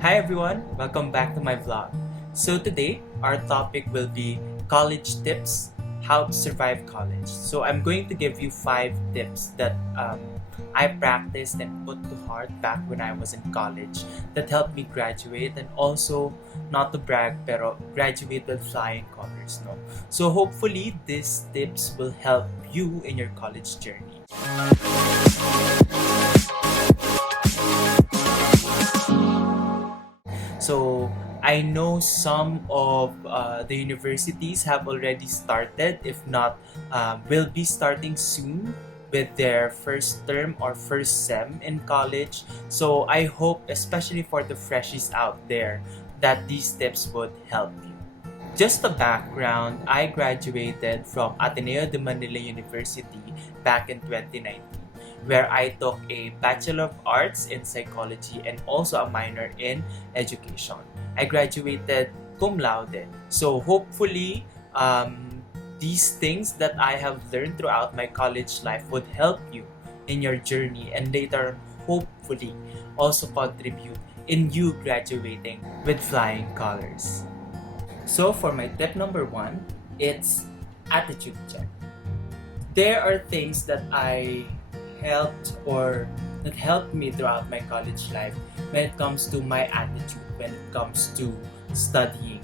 Hi everyone, welcome back to my vlog. So today, our topic will be college tips, how to survive college. So I'm going to give you 5 tips that I practiced and put to heart back when I was in college that helped me graduate and also, not to brag, pero graduate with flying colors, no? So hopefully these tips will help you in your college journey. So I know some of the universities have already started, if not, will be starting soon with their first term or first sem in college. So I hope, especially for the freshies out there, that these tips would help you. Just a background, I graduated from Ateneo de Manila University back in 2019, where I took a Bachelor of Arts in Psychology and also a minor in Education. I graduated cum laude. So hopefully, these things that I have learned throughout my college life would help you in your journey and later, hopefully, also contribute in you graduating with flying colors. So for my tip number 1, it's attitude check. There are things that I helped or that helped me throughout my college life when it comes to my attitude, when it comes to studying.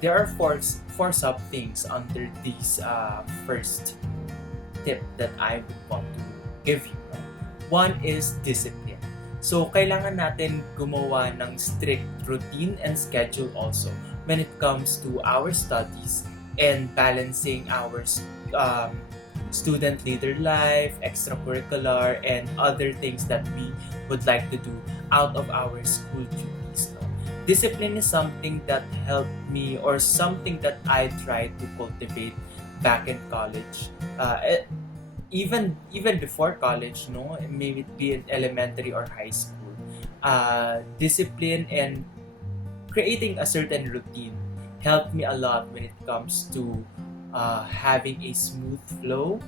There are four sub things under these first tip that I would want to give you. One is discipline. So, kailangan natin gumawa ng strict routine and schedule also when it comes to our studies and balancing our student leader life, extracurricular, and other things that we would like to do out of our school duties. No? Discipline is something that helped me or something that I tried to cultivate back in college. Even before college, no, maybe it be in elementary or high school, discipline and creating a certain routine helped me a lot when it comes to having a smooth flow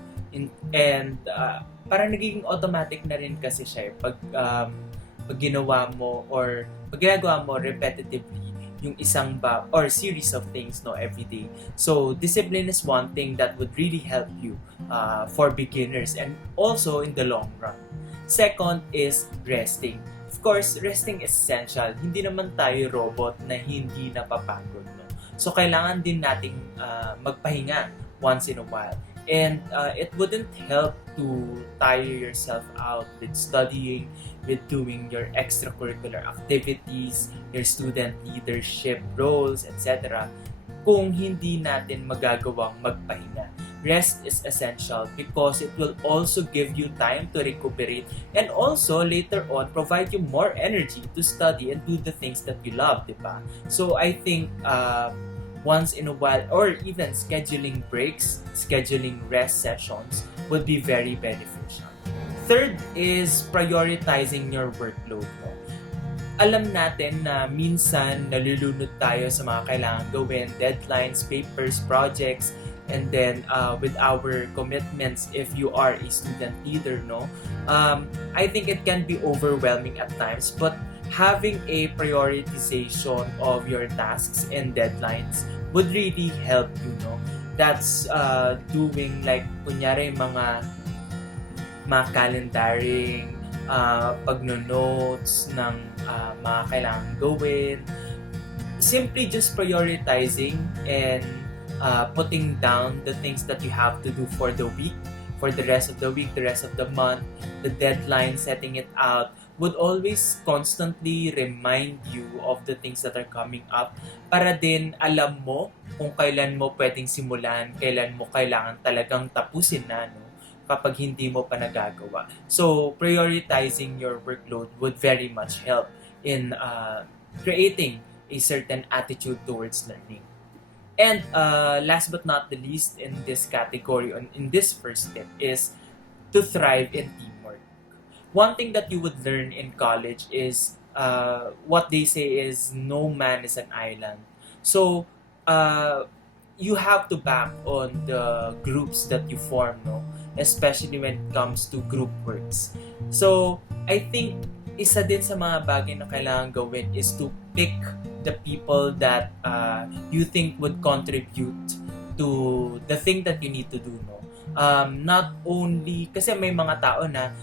and parang nagiging automatic na rin kasi siya pag ginawa mo or pag ginagawa mo repetitively yung isang or series of things no every day. So discipline is one thing that would really help you for beginners and also in the long run. Second is resting. Of course, resting is essential. Hindi naman tayo robot na hindi napapagod. No? So kailangan din nating magpahinga once in a while. And it wouldn't help to tire yourself out with studying, with doing your extracurricular activities, your student leadership roles, etc. kung hindi natin magagawang magpahinga. Rest is essential because it will also give you time to recuperate and also later on provide you more energy to study and do the things that you love, diba? So I think once in a while or even scheduling breaks, scheduling rest sessions would be very beneficial. Third is prioritizing your workload mo. Alam natin na minsan nalulunod tayo sa mga kailangan gawin, deadlines, papers, projects, and then with our commitments if you are a student leader, no? I think it can be overwhelming at times, but having a prioritization of your tasks and deadlines would really help you, no? That's doing like kunyari mga calendaring, pagno-notes ng mga kailangan gawin, simply just prioritizing and putting down the things that you have to do for the week, for the rest of the week, the rest of the month, the deadline, setting it out, would always constantly remind you of the things that are coming up para din alam mo kung kailan mo pwedeng simulan, kailan mo kailangan talagang tapusin na, no? Kapag hindi mo pa nagagawa. So, prioritizing your workload would very much help in creating a certain attitude towards learning. And last but not the least in this category, in this first tip, is to thrive in teamwork. One thing that you would learn in college is what they say is no man is an island. So, you have to back on the groups that you form, no? Especially when it comes to group works. So, I think isa din sa mga bagay na kailangan gawin is to pick the people that you think would contribute to the thing that you need to do, no? Not only, kasi may mga tao na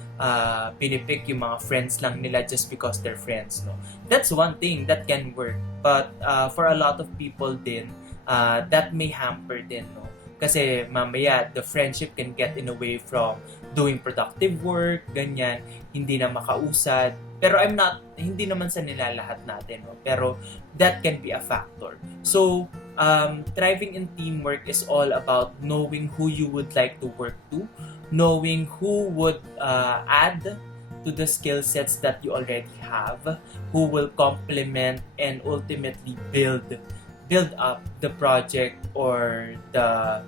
pinipick yung mga friends lang nila just because they're friends, no? That's one thing that can work. But for a lot of people din, that may hamper din, no? Kasi mamaya, the friendship can get in a way from doing productive work, ganyan, hindi na makausad. Pero hindi naman sa nilalahat natin, no? Pero that can be a factor. So, thriving in teamwork is all about knowing who you would like to work to, knowing who would add to the skill sets that you already have, who will complement and ultimately build up the project or the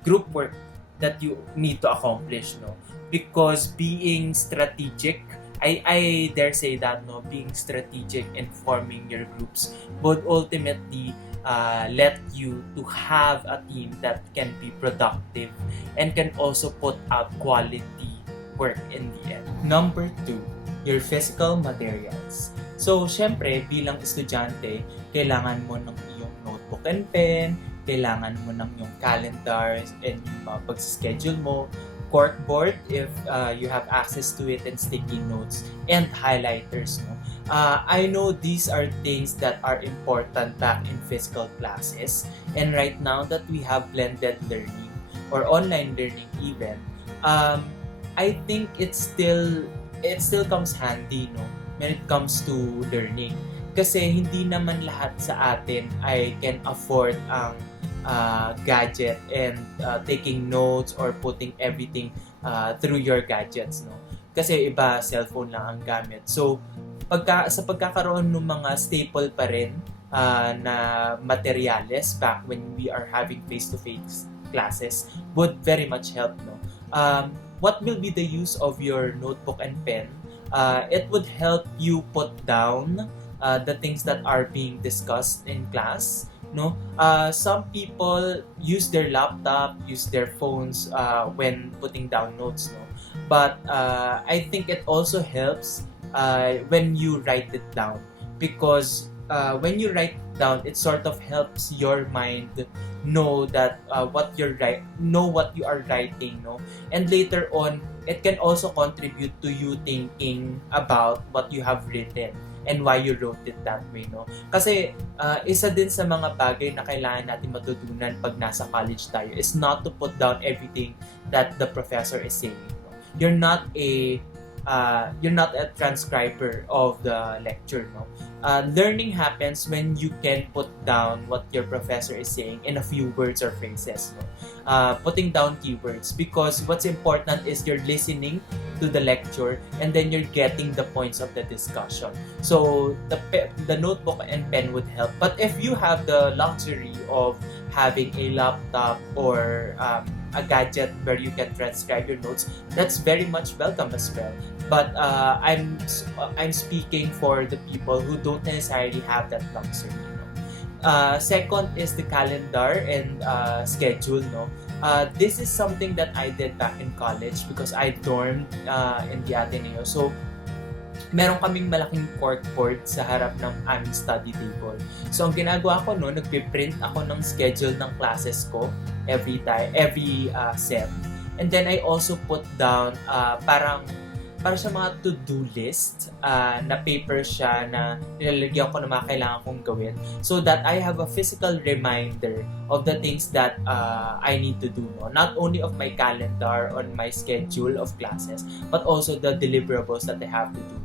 group work that you need to accomplish, no? Because being strategic, I dare say that, no, being strategic in forming your groups would ultimately let you to have a team that can be productive and can also put out quality work in the end. Number 2, your physical materials. So, syempre, bilang estudyante, kailangan mo ng iyong notebook and pen, kailangan mo ng iyong calendar and yung pag-schedule mo, corkboard if you have access to it, and sticky notes, and highlighters, no? I know these are things that are important back in physical classes, and right now that we have blended learning or online learning even, I think it still comes handy, no, when it comes to learning. Kasi hindi naman lahat sa atin ay can afford ang gadget and taking notes or putting everything through your gadgets, no? Kasi iba cellphone lang ang gamit. So sa pagkakaroon ng mga staple pa rin na materyales back when we are having face-to-face classes would very much help, no? What will be the use of your notebook and pen? It would help you put down the things that are being discussed in class, no? Some people use their laptop, use their phones when putting down notes, no? But I think it also helps when you write it down, because when you write down, it sort of helps your mind know that what you are writing, no? And later on, it can also contribute to you thinking about what you have written and why you wrote it that way, no? Kasi isa din sa mga bagay na kailangan natin matutunan pag nasa college tayo is not to put down everything that the professor is saying, no? You're not a transcriber of the lecture, no? Learning happens when you can put down what your professor is saying in a few words or phrases, no? Putting down keywords, because what's important is you're listening to the lecture and then you're getting the points of the discussion. So the notebook and pen would help. But if you have the luxury of having a laptop or a gadget where you can transcribe your notes, that's very much welcome as well. But I'm speaking for the people who don't necessarily have that luxury, no? Second is the calendar and schedule, no? This is something that I did back in college because I dormed in the Ateneo. So meron kaming malaking corkboard sa harap ng aming study table. So ang ginagawa ko noon, nagpiprint ako ng schedule ng classes ko every sem. And then I also put down para sa mga to-do list na paper siya na nilalagyan ko na mga kailangan kong gawin, so that I have a physical reminder of the things that I need to do, no? Not only of my calendar on my schedule of classes, but also the deliverables that I have to do.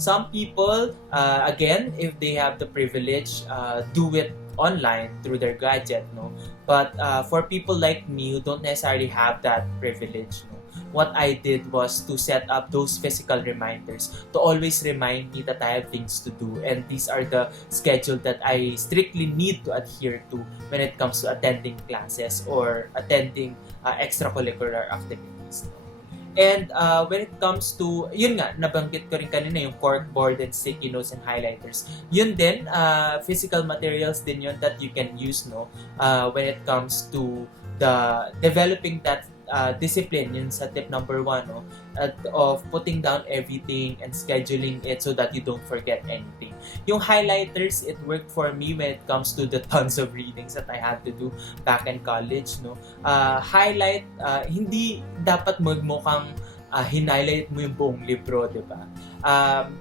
Some people, again, if they have the privilege, do it online through their gadget, no? But for people like me who don't necessarily have that privilege, no, what I did was to set up those physical reminders to always remind me that I have things to do, and these are the schedule that I strictly need to adhere to when it comes to attending classes or attending extracurricular activities. And when it comes to, yun nga, nabanggit ko rin kanina yung corkboard and sticky notes and highlighters. Yun din, physical materials din yun that you can use, no, when it comes to the developing that discipline, yun sa tip number 1, no? Of putting down everything and scheduling it so that you don't forget anything. Yung highlighters, it worked for me when it comes to the tons of readings that I had to do back in college, no? Highlight, hindi dapat magmukhang hinighlight mo yung buong libro, di ba?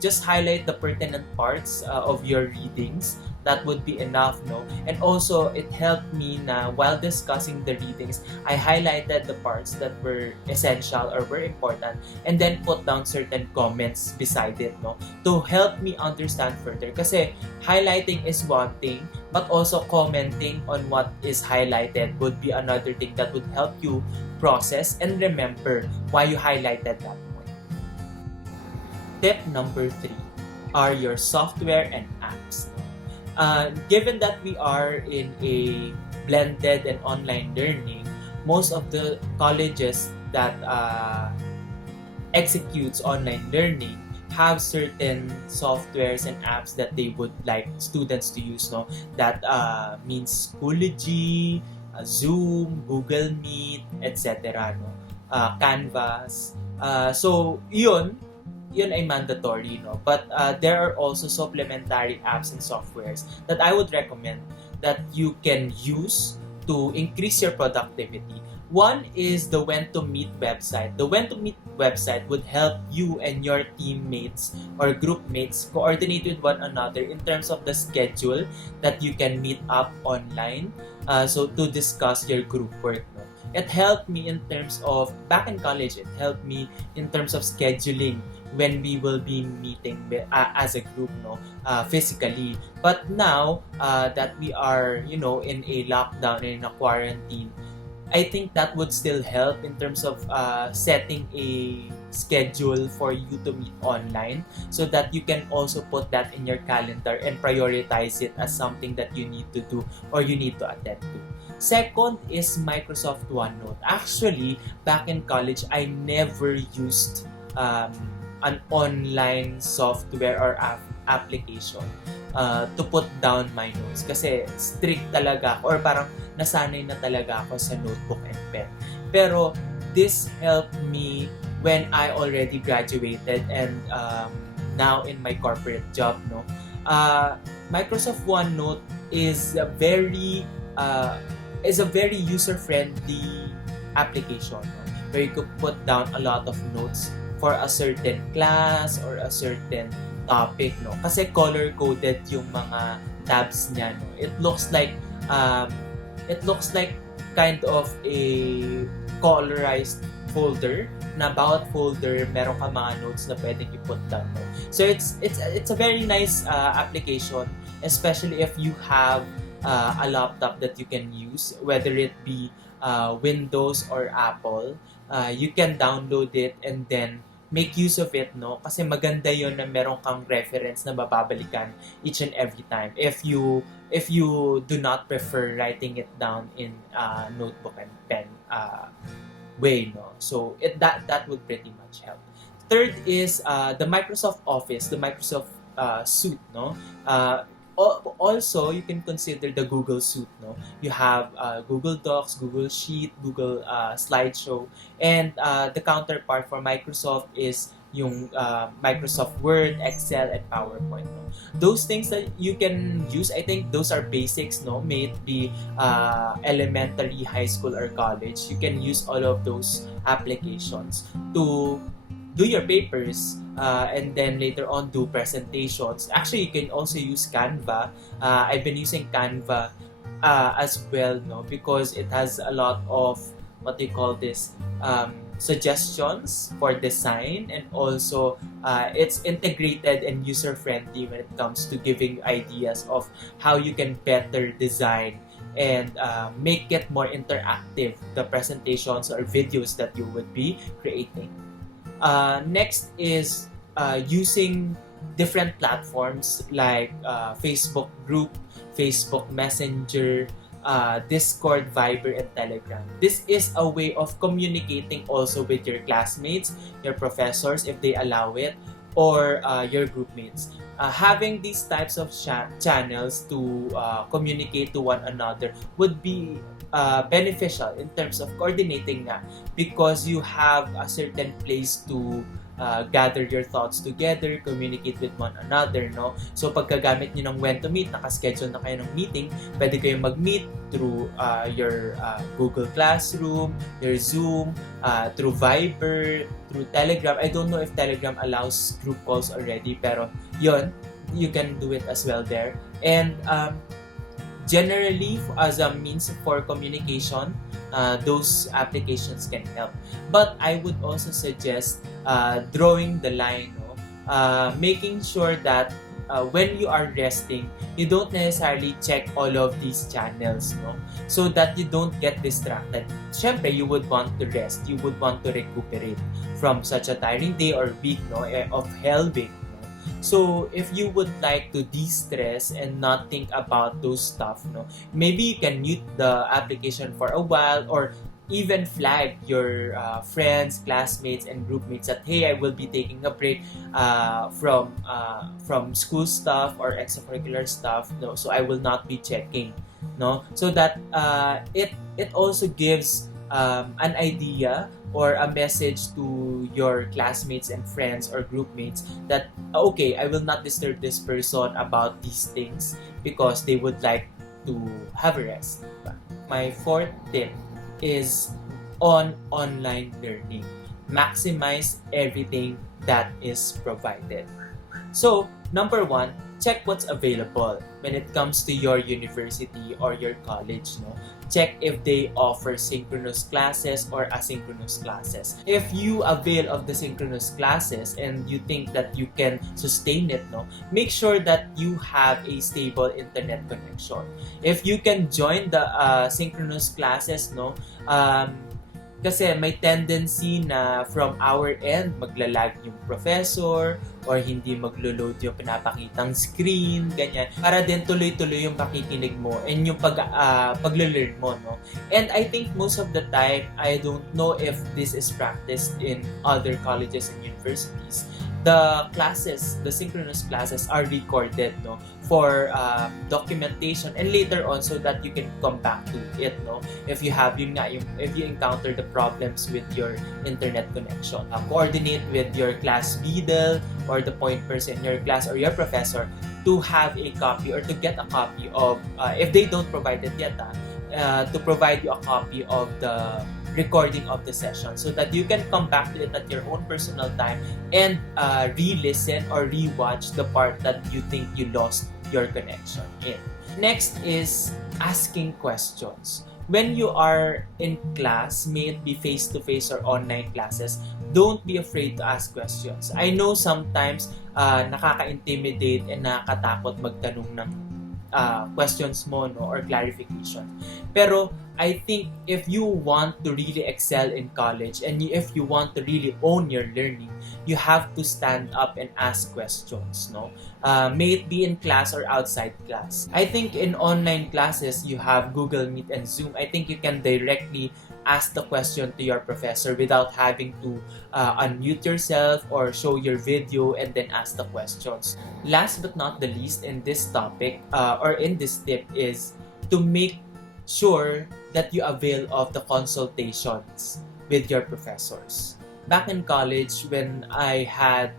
Just highlight the pertinent parts of your readings. That would be enough, no? And also, it helped me na while discussing the readings, I highlighted the parts that were essential or were important and then put down certain comments beside it, no? To help me understand further. Kasi highlighting is one thing, but also commenting on what is highlighted would be another thing that would help you process and remember why you highlighted that point. Tip number 3 are your software and apps. Given that we are in a blended and online learning, most of the colleges that executes online learning have certain softwares and apps that they would like students to use, no? That means Schoology, Zoom, Google Meet, etc. No? Canvas. So, yun ay mandatory, no? But there are also supplementary apps and softwares that I would recommend that you can use to increase your productivity. One is the When to Meet website. The When to Meet website would help you and your teammates or group mates coordinate with one another in terms of the schedule that you can meet up online, so to discuss your group work, no? It helped me in terms of, back in college, it helped me in terms of scheduling when we will be meeting as a group, no, physically. But now that we are, in a lockdown and in a quarantine, I think that would still help in terms of setting a schedule for you to meet online so that you can also put that in your calendar and prioritize it as something that you need to do or you need to attend to. Second is Microsoft OneNote. Actually, back in college, I never used an online software or application to put down my notes kasi strict talaga or parang nasanay na talaga ako sa notebook and pen. Pero this helped me when I already graduated and now in my corporate job, no. Microsoft OneNote is a very user-friendly application, no, where you could put down a lot of notes for a certain class or a certain topic, no? Kasi color-coded yung mga tabs niya, no? It looks like kind of a colorized folder na bawat folder meron ka mga notes na pwedeng i-put down, no? So it's a very nice application, especially if you have a laptop that you can use, whether it be Windows or Apple. You can download it and then make use of it, no? Kasi maganda yon na meron kang reference na mababalikan each and every time if you do not prefer writing it down in notebook and pen way, no? So that would pretty much help. Third is the Microsoft Office, the Microsoft Suite, no? Also, you can consider the Google Suite, no? You have Google Docs, Google Sheet, Google Slideshow, and the counterpart for Microsoft is yung Microsoft Word, Excel, and PowerPoint, no? Those things that you can use, I think those are basics, no? May it be elementary, high school, or college. You can use all of those applications to do your papers and then later on do presentations. Actually, you can also use Canva. I've been using Canva as well, no, because it has a lot of what they call this suggestions for design, and also it's integrated and user friendly when it comes to giving ideas of how you can better design and make it more interactive, the presentations or videos that you would be creating. Next is using different platforms like Facebook group, Facebook Messenger, Discord, Viber, and Telegram. This is a way of communicating also with your classmates, your professors if they allow it, or your group mates. Having these types of channels to communicate to one another would be beneficial in terms of coordinating nga because you have a certain place to gather your thoughts together, communicate with one another, no? So pagkagamit niyo ng when to meet, nakaschedule na kayo ng meeting, pwede kayong mag-meet through your Google Classroom, your Zoom, through Viber, through Telegram. I don't know if Telegram allows group calls already, pero yon, you can do it as well there. And generally, as a means for communication, those applications can help. But I would also suggest drawing the line, no? Making sure that when you are resting, you don't necessarily check all of these channels, no? So that you don't get distracted. Syempre, you would want to rest. You would want to recuperate from such a tiring day or week, no? Of hell week. So if you would like to de-stress and not think about those stuff, no, maybe you can mute the application for a while or even flag your friends, classmates, and groupmates that, hey, I will be taking a break from school stuff or extracurricular stuff, no, so I will not be checking, no, so that it also gives an idea or a message to your classmates and friends or groupmates that, okay, I will not disturb this person about these things because they would like to have a rest. My fourth tip is on online learning. Maximize everything that is provided. So, number one, check what's available when it comes to your university or your college, no? Check if they offer synchronous classes or asynchronous classes. If you avail of the synchronous classes and you think that you can sustain it, no, make sure that you have a stable internet connection. If you can join the synchronous classes, no, kasi may tendency na from our end, maglalag yung professor or hindi maglo-load yung pinapakitang screen, ganyan. Para din tuloy-tuloy yung pakikinig mo and yung pagle-learn mo, no? And I think most of the time, I don't know if this is practiced in other colleges and universities, the classes, the synchronous classes are recorded, no, for documentation and later on so that you can come back to it, no, if you have if you encounter the problems with your internet connection. Coordinate with your class beadle or the point person in your class or your professor to have a copy or to get a copy of, if they don't provide it yet, to provide you a copy of the recording of the session so that you can come back to it at your own personal time and re-listen or re-watch the part that you think you lost your connection in. Next is asking questions. When you are in class, may it be face-to-face or online classes, don't be afraid to ask questions. I know sometimes nakaka-intimidate and nakakatakot magtanong ng questions mo, no, or clarification. Pero I think if you want to really excel in college and if you want to really own your learning, you have to stand up and ask questions, no? May it be in class or outside class. I think in online classes, you have Google Meet and Zoom. I think you can directly ask the question to your professor without having to unmute yourself or show your video and then ask the questions. Last but not the least in this topic or in this tip is to make sure that you avail of the consultations with your professors. Back in college, when I had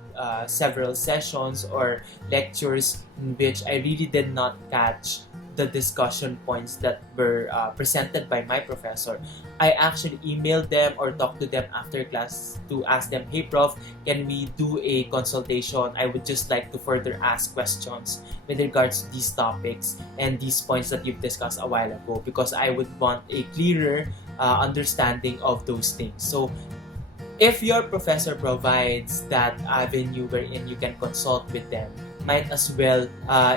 several sessions or lectures in which I really did not catch the discussion points that were presented by my professor, I actually emailed them or talked to them after class to ask them, hey prof, can we do a consultation? I would just like to further ask questions with regards to these topics and these points that you've discussed a while ago because I would want a clearer understanding of those things. So if your professor provides that avenue wherein you can consult with them, might as well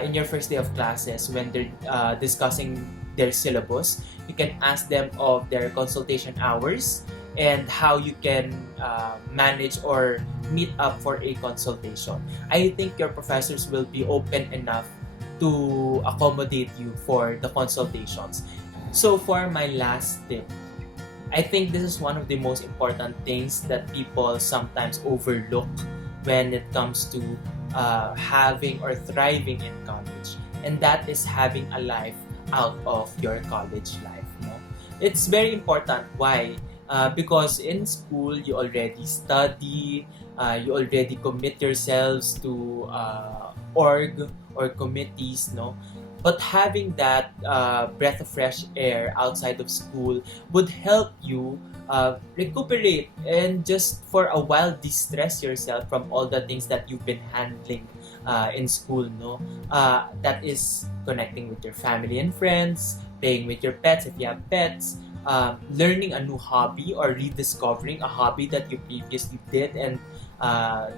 in your first day of classes when they're discussing their syllabus, you can ask them of their consultation hours and how you can manage or meet up for a consultation. I think your professors will be open enough to accommodate you for the consultations. So for my last tip, I think this is one of the most important things that people sometimes overlook when it comes to having or thriving in college, and that is having a life out of your college life. No? It's very important. Why? Because in school, you already study, you already commit yourselves to org or committees, no? But having that breath of fresh air outside of school would help you recuperate and just for a while distress yourself from all the things that you've been handling in school, no? That is connecting with your family and friends, playing with your pets if you have pets, learning a new hobby or rediscovering a hobby that you previously did and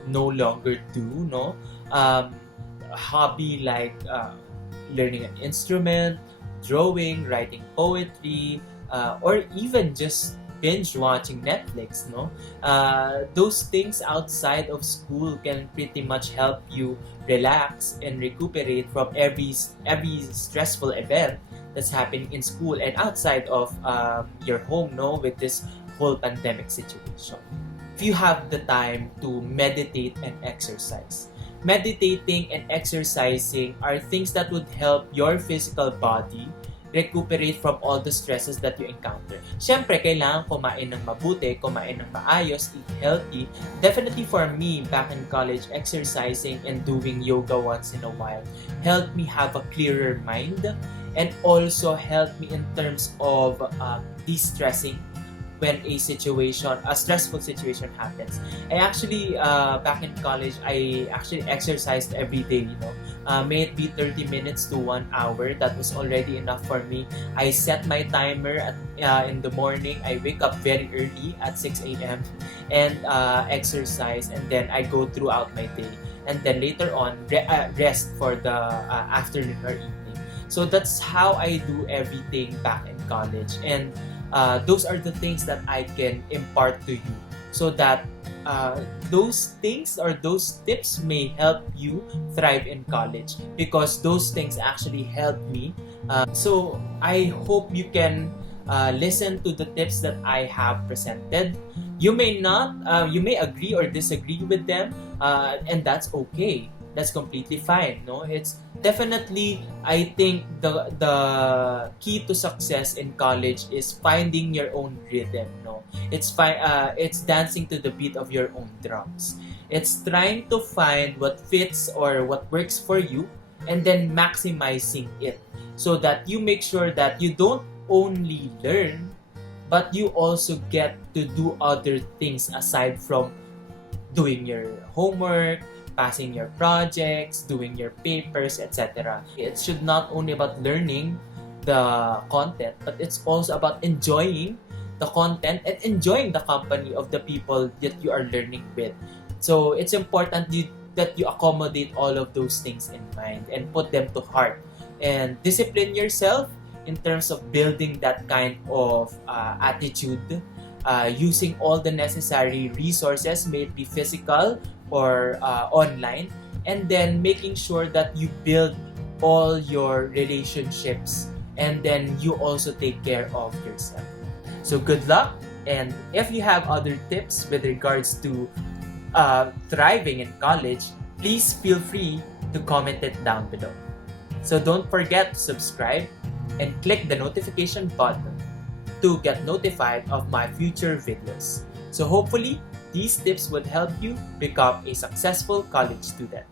no longer do, no? A hobby like learning an instrument, drawing, writing poetry, or even just binge watching Netflix, no? Those things outside of school can pretty much help you relax and recuperate from every stressful event that's happening in school and outside of your home, no? With this whole pandemic situation. If you have the time to meditate and exercise, meditating and exercising are things that would help your physical body recuperate from all the stresses that you encounter. Siyempre, kailangan kumain ng mabuti, kumain ng maayos, eat healthy. Definitely for me, back in college, exercising and doing yoga once in a while helped me have a clearer mind and also helped me in terms of de-stressing when a stressful situation happens. I actually, back in college, I actually exercised every day, may it be 30 minutes to 1 hour. That was already enough for me. I set my timer in the morning. I wake up very early at 6 a.m. and exercise, and then I go throughout my day. And then later on, rest for the afternoon or evening. So that's how I do everything back in college. And those are the things that I can impart to you so that those things or those tips may help you thrive in college because those things actually helped me. So I hope you can listen to the tips that I have presented. You may not, you may agree or disagree with them, and that's okay. That's completely fine. No, it's definitely, I think the key to success in college is finding your own rhythm. No, it's fine. It's dancing to the beat of your own drums. It's trying to find what fits or what works for you, and then maximizing it so that you make sure that you don't only learn, but you also get to do other things aside from doing your homework, passing your projects, doing your papers, etc. It should not only about learning the content, but it's also about enjoying the content and enjoying the company of the people that you are learning with. So it's important that you accommodate all of those things in mind and put them to heart and discipline yourself in terms of building that kind of attitude, using all the necessary resources, may it be physical or online, and then making sure that you build all your relationships and then you also take care of yourself. So good luck, and if you have other tips with regards to thriving in college, please feel free to comment it down below. So don't forget to subscribe and click the notification button to get notified of my future videos. So hopefully, these tips would help you become a successful college student.